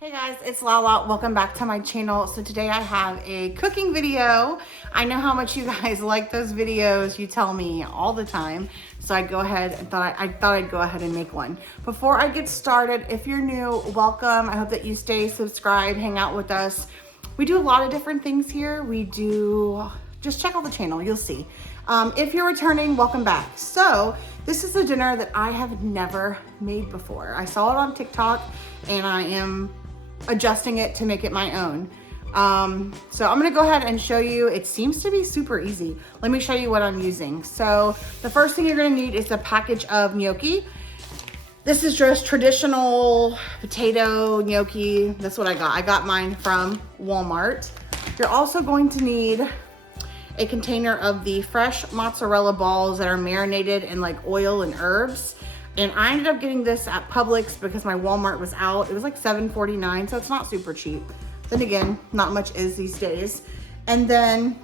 Hey guys, it's Lala. Welcome back to my channel. So today I have a cooking video. I know how much you guys like those videos. You tell me all the time. So I thought I'd go ahead and make one. Before I get started, if you're new, welcome. I hope that you stay subscribed, hang out with us. We do a lot of different things here. Just check out the channel, you'll see. If you're returning, welcome back. So this is a dinner that I have never made before. I saw it on TikTok and I am adjusting it to make it my own. So I'm gonna go ahead and show you. It seems to be super easy. Let me show you what I'm using. So the first thing you're gonna need is a package of gnocchi. This is just traditional potato gnocchi. That's what I got. I got mine from Walmart. You're also going to need a container of the fresh mozzarella balls that are marinated in like oil and herbs. And I ended up getting this at Publix because my Walmart was out. It was like $7.49, so it's not super cheap. Then again, not much is these days. And then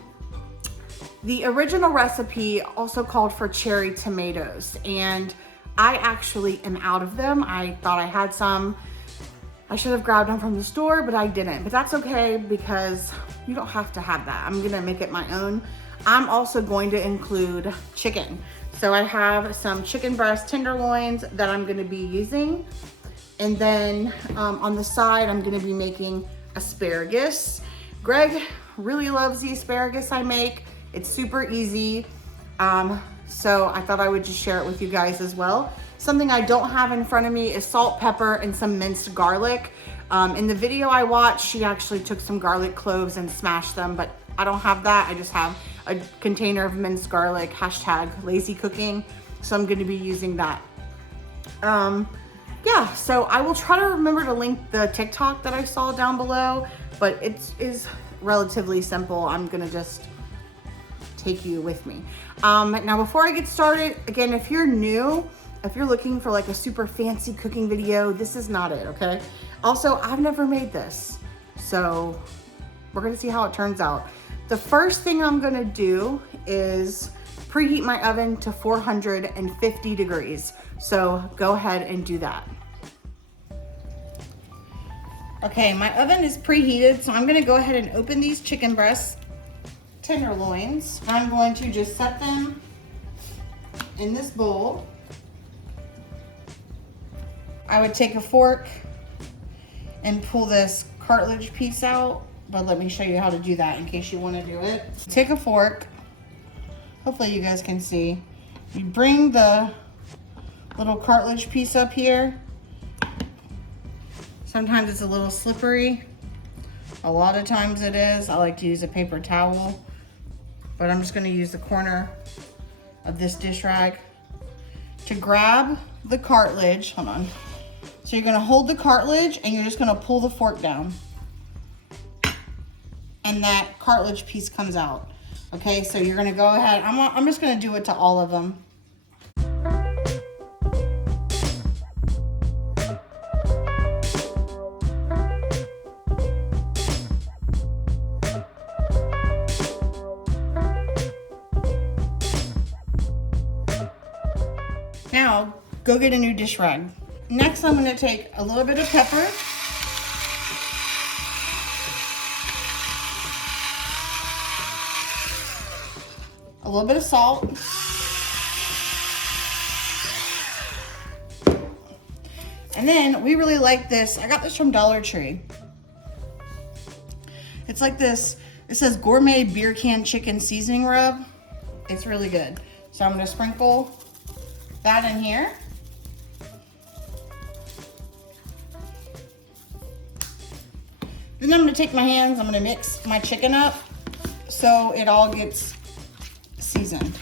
the original recipe also called for cherry tomatoes. And I actually am out of them. I thought I had some. I should have grabbed them from the store, but I didn't. But that's okay because you don't have to have that. I'm gonna make it my own. I'm also going to include chicken. So I have some chicken breast tenderloins that I'm gonna be using. And then on the side, I'm gonna be making asparagus. Greg really loves the asparagus I make. It's super easy. So I thought I would just share it with you guys as well. Something I don't have in front of me is salt, pepper, and some minced garlic. In the video I watched, she actually took some garlic cloves and smashed them, but I don't have that. I just have a container of minced garlic, #lazy cooking. So I'm gonna be using that. Yeah, so I will try to remember to link the TikTok that I saw down below, but it is relatively simple. I'm gonna just take you with me. Now before I get started, again, if you're new, if you're looking for like a super fancy cooking video, this is not it, okay? Also, I've never made this, so we're gonna see how it turns out. The first thing I'm gonna do is preheat my oven to 450 degrees. So go ahead and do that. Okay, my oven is preheated, so I'm gonna go ahead and open these chicken breast tenderloins. I'm going to just set them in this bowl. I would take a fork and pull this cartilage piece out, but let me show you how to do that in case you want to do it. Take a fork. Hopefully you guys can see. You bring the little cartilage piece up here. Sometimes it's a little slippery. A lot of times it is. I like to use a paper towel, but I'm just going to use the corner of this dish rag to grab the cartilage. Hold on. So you're gonna hold the cartilage and you're just gonna pull the fork down. And that cartilage piece comes out. Okay, so you're gonna go ahead. I'm just gonna do it to all of them. Now, go get a new dish rag. Next, I'm gonna take a little bit of pepper. A little bit of salt. And then we really like this. I got this from Dollar Tree. It's like this, it says gourmet beer can chicken seasoning rub. It's really good. So I'm gonna sprinkle that in here. Then I'm gonna take my hands, I'm gonna mix my chicken up so it all gets seasoned.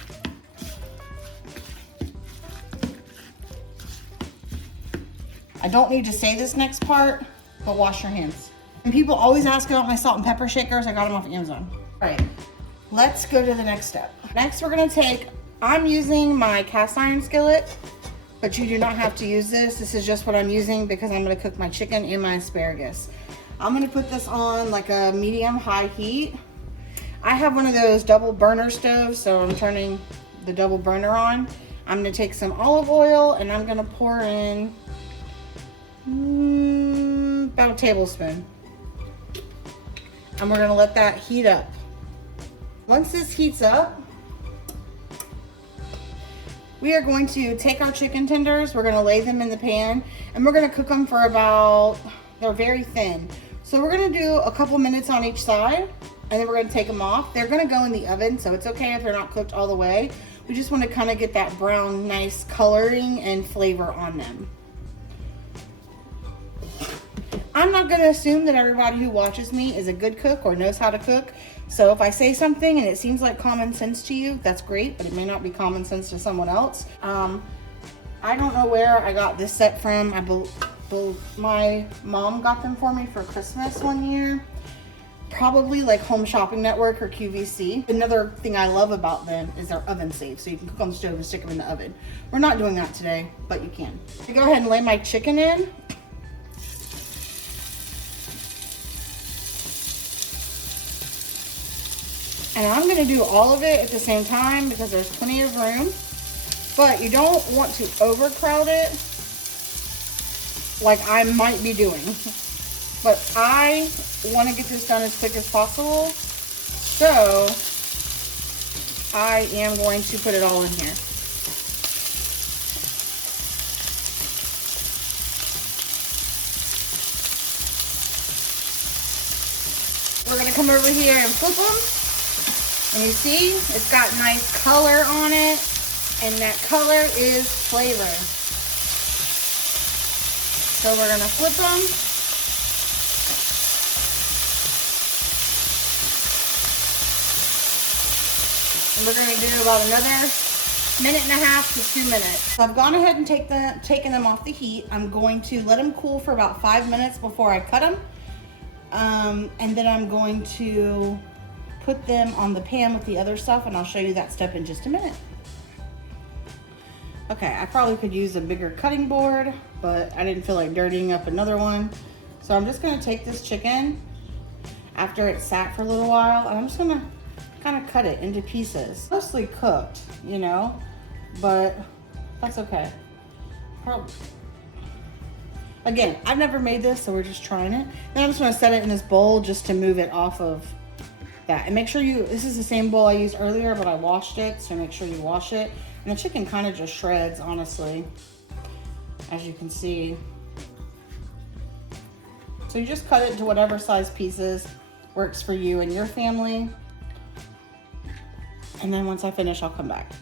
I don't need to say this next part, but wash your hands. And people always ask about my salt and pepper shakers. I got them off Amazon. All right, let's go to the next step. Next, we're gonna I'm using my cast iron skillet, but you do not have to use this. This is just what I'm using because I'm gonna cook my chicken and my asparagus. I'm gonna put this on like a medium-high heat. I have one of those double burner stoves, so I'm turning the double burner on. I'm gonna take some olive oil and I'm gonna pour in about a tablespoon. And we're gonna let that heat up. Once this heats up, we are going to take our chicken tenders, we're gonna lay them in the pan, and we're gonna cook them for about, they're very thin. So we're gonna do a couple minutes on each side, and then we're gonna take them off. They're gonna go in the oven, so it's okay if they're not cooked all the way. We just wanna kinda get that brown, nice coloring and flavor on them. I'm not gonna assume that everybody who watches me is a good cook or knows how to cook. So if I say something and it seems like common sense to you, that's great, but it may not be common sense to someone else. I don't know where I got this set from. My mom got them for me for Christmas one year. Probably like Home Shopping Network or QVC. Another thing I love about them is they're oven safe, so you can cook on the stove and stick them in the oven. We're not doing that today, but you can. I go ahead and lay my chicken in. And I'm gonna do all of it at the same time because there's plenty of room, but you don't want to overcrowd it like I might be doing. But I wanna get this done as quick as possible, so I am going to put it all in here. We're gonna come over here and flip them. And you see, it's got nice color on it, and that color is flavor. So we're gonna flip them. And we're gonna do about another minute and a half to 2 minutes. So I've gone ahead and taken them off the heat. I'm going to let them cool for about 5 minutes before I cut them. And then I'm going to put them on the pan with the other stuff, and I'll show you that step in just a minute. Okay, I probably could use a bigger cutting board, but I didn't feel like dirtying up another one. So I'm just gonna take this chicken after it's sat for a little while, and I'm just gonna kind of cut it into pieces. Mostly cooked, you know, but that's okay. Again, I've never made this, so we're just trying it. Then I'm just gonna set it in this bowl just to move it off of that. And make sure this is the same bowl I used earlier, but I washed it, so make sure you wash it. And the chicken kind of just shreds, honestly, as you can see. So you just cut it into whatever size pieces works for you and your family. And then once I finish, I'll come back.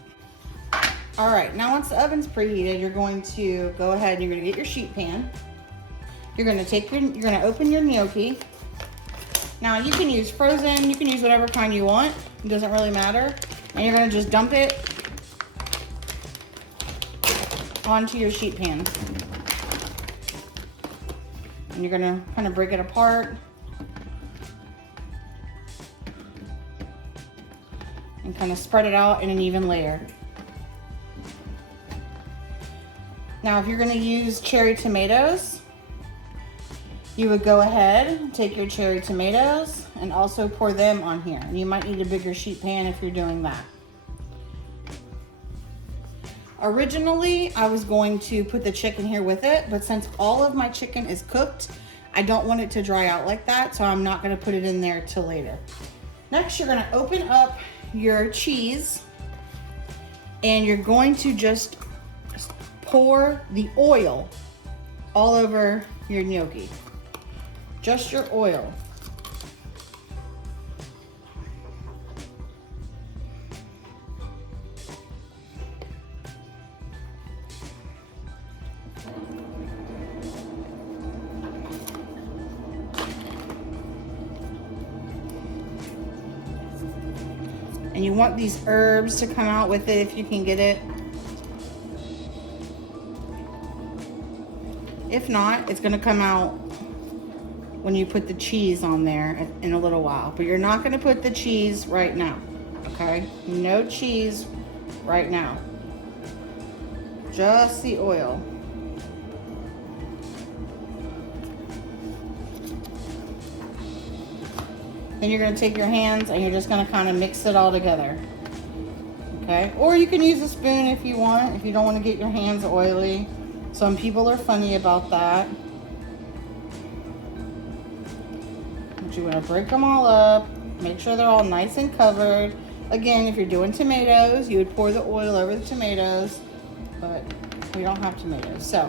All right, now once the oven's preheated, you're going to go ahead and you're gonna get your sheet pan. You're gonna open your gnocchi. Now you can use frozen, you can use whatever kind you want. It doesn't really matter. And you're gonna just dump it onto your sheet pan. And you're gonna kind of break it apart. And kind of spread it out in an even layer. Now if you're gonna use cherry tomatoes, you would go ahead and take your cherry tomatoes and also pour them on here. And you might need a bigger sheet pan if you're doing that. Originally, I was going to put the chicken here with it, but since all of my chicken is cooked, I don't want it to dry out like that, so I'm not gonna put it in there till later. Next, you're gonna open up your cheese and you're going to just pour the oil all over your gnocchi. Just your oil. And you want these herbs to come out with it if you can get it. If not, it's gonna come out when you put the cheese on there in a little while. But you're not gonna put the cheese right now, okay? No cheese right now. Just the oil. Then you're gonna take your hands and you're just gonna kind of mix it all together, okay? Or you can use a spoon if you want, if you don't wanna get your hands oily. Some people are funny about that. But you want to break them all up, make sure they're all nice and covered. Again, if you're doing tomatoes, you would pour the oil over the tomatoes, but we don't have tomatoes. So,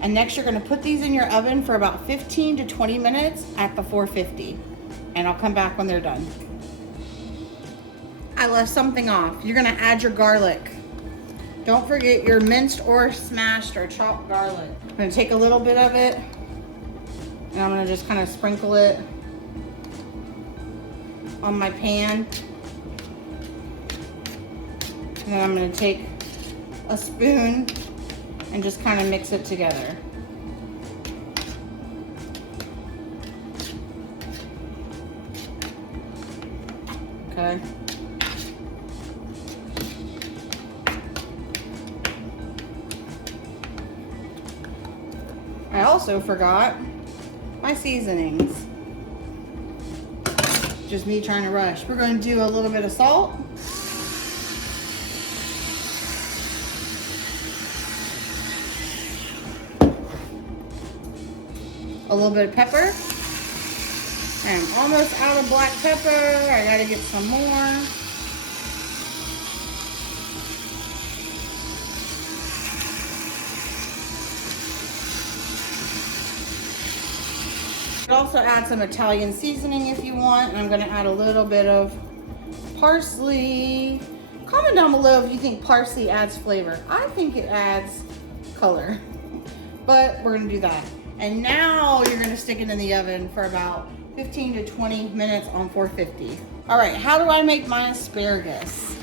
and next you're going to put these in your oven for about 15 to 20 minutes at the 450. And I'll come back when they're done. I left something off. You're going to add your garlic. Don't forget your minced or smashed or chopped garlic. I'm going to take a little bit of it and I'm going to just kind of sprinkle it on my pan. And then I'm going to take a spoon and just kind of mix it together. Okay. I also forgot my seasonings. Just me trying to rush. We're going to do a little bit of salt. A little bit of pepper. I'm almost out of black pepper. I gotta get some more. You can also add some Italian seasoning if you want. And I'm gonna add a little bit of parsley. Comment down below if you think parsley adds flavor. I think it adds color, but we're gonna do that. And now you're gonna stick it in the oven for about 15 to 20 minutes on 450. All right, how do I make my asparagus?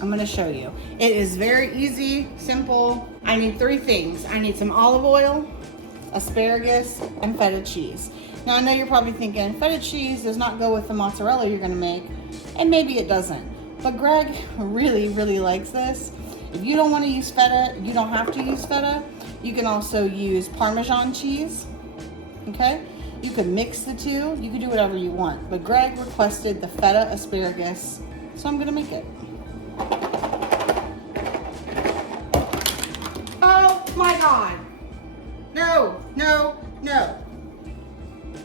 I'm gonna show you. It is very easy, simple. I need 3 things. I need some olive oil, asparagus, and feta cheese. Now I know you're probably thinking, feta cheese does not go with the mozzarella you're gonna make, and maybe it doesn't. But Greg really, really likes this. If you don't wanna use feta, you don't have to use feta. You can also use Parmesan cheese, okay? You can mix the two, you can do whatever you want. But Greg requested the feta asparagus, so I'm gonna make it. Oh my God. No, no, no.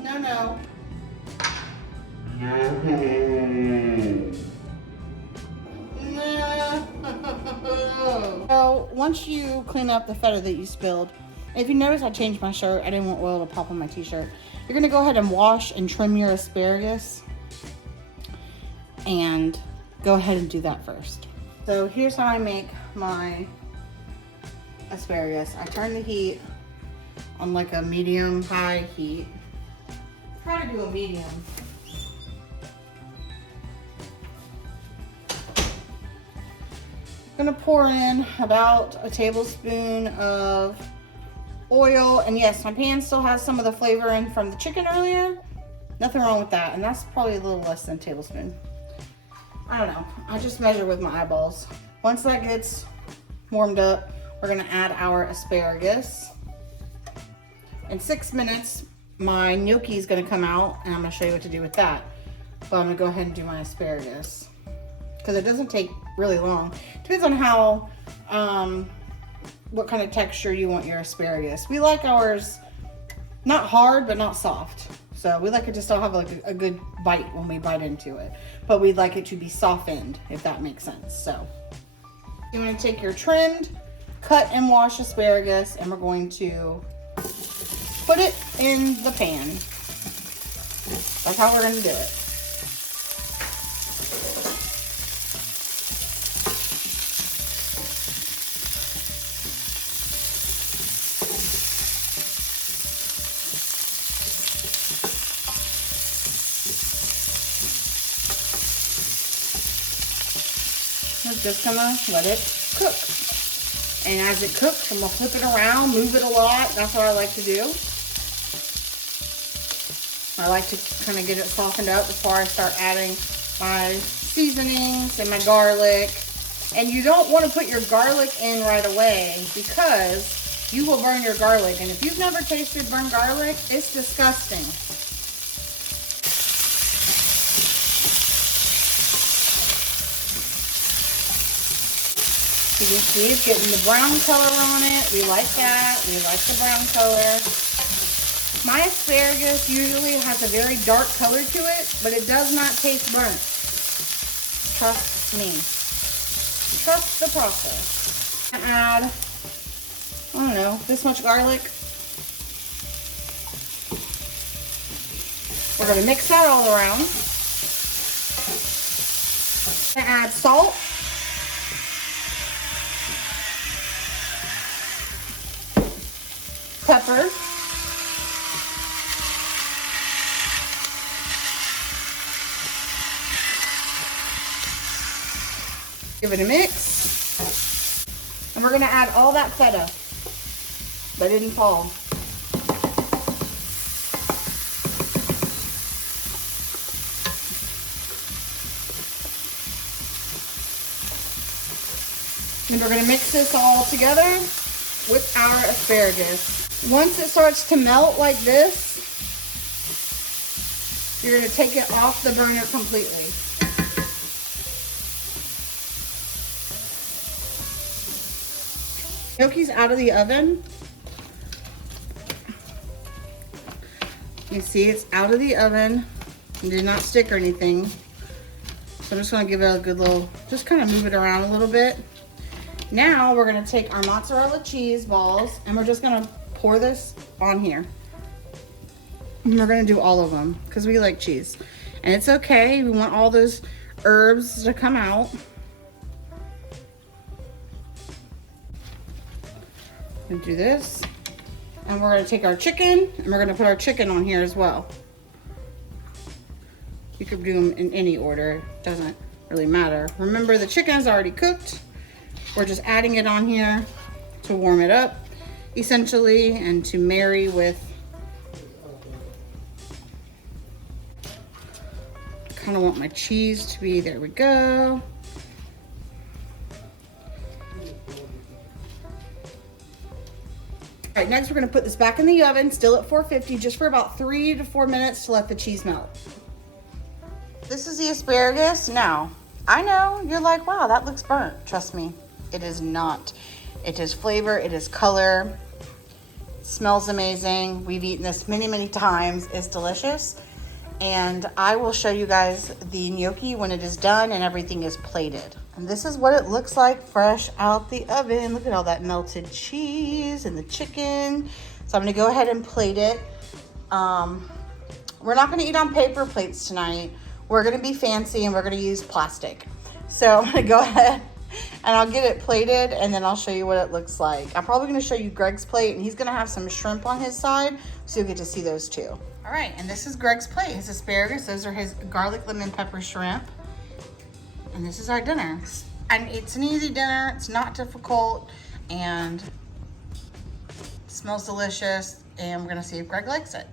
No, no. No. So once you clean up the feta that you spilled, if you notice I changed my shirt, I didn't want oil to pop on my t-shirt. You're gonna go ahead and wash and trim your asparagus and go ahead and do that first. So here's how I make my asparagus. I turn the heat on like a medium-high heat. Try to do a medium. I'm gonna pour in about a tablespoon of oil, and yes, my pan still has some of the flavor in from the chicken earlier. Nothing wrong with that, and that's probably a little less than a tablespoon. I don't know, I just measure with my eyeballs. Once that gets warmed up, we're gonna add our asparagus. In 6 minutes, my gnocchi is gonna come out, and I'm gonna show you what to do with that. But I'm gonna go ahead and do my asparagus, because it doesn't take really long. Depends on how, what kind of texture you want your asparagus. We like ours not hard, but not soft. So we like it to still have like a good bite when we bite into it. But we'd like it to be softened, if that makes sense. So you want to take your trimmed, cut and washed asparagus, and we're going to put it in the pan. That's how we're going to do it. We're just gonna let it cook. And as it cooks, I'm gonna flip it around, move it a lot. That's what I like to do. I like to kind of get it softened up before I start adding my seasonings and my garlic. And you don't want to put your garlic in right away because you will burn your garlic. And if you've never tasted burnt garlic, it's disgusting. You can see it's getting the brown color on it. We like that. We like the brown color. My asparagus usually has a very dark color to it, but it does not taste burnt. Trust me. Trust the process. Add, I don't know, this much garlic. We're gonna mix that all around. Add salt. Pepper. Give it a mix. And we're gonna add all that feta that didn't fall. And we're gonna mix this all together with our asparagus. Once it starts to melt like this, you're gonna take it off the burner completely. Gnocchi's out of the oven. You see it's out of the oven. It did not stick or anything. So I'm just gonna give it a good little, just kind of move it around a little bit. Now we're gonna take our mozzarella cheese balls and we're just gonna pour this on here. And we're gonna do all of them because we like cheese. And it's okay, we want all those herbs to come out. And do this. And we're gonna take our chicken and we're gonna put our chicken on here as well. You could do them in any order, it doesn't really matter. Remember, the chicken is already cooked. We're just adding it on here to warm it up, essentially, and to marry with. I kind of want my cheese to be, there we go. All right, next we're gonna put this back in the oven, still at 450, just for about 3 to 4 minutes to let the cheese melt. This is the asparagus. Now, I know you're like, wow, that looks burnt. Trust me, it is not. It is flavor, it is color, it smells amazing. We've eaten this many, many times. It's delicious. And I will show you guys the gnocchi when it is done and everything is plated. And this is what it looks like fresh out the oven. Look at all that melted cheese and the chicken. So I'm gonna go ahead and plate it. We're not gonna eat on paper plates tonight. We're gonna be fancy and we're gonna use plastic. So I'm gonna go ahead and I'll get it plated and then I'll show you what it looks like. I'm probably gonna show you Greg's plate and he's gonna have some shrimp on his side, so you'll get to see those too. All right, and this is Greg's plate. His asparagus, those are his garlic, lemon, pepper, shrimp. And this is our dinner. And it's an easy dinner, it's not difficult, and it smells delicious, and we're gonna see if Greg likes it.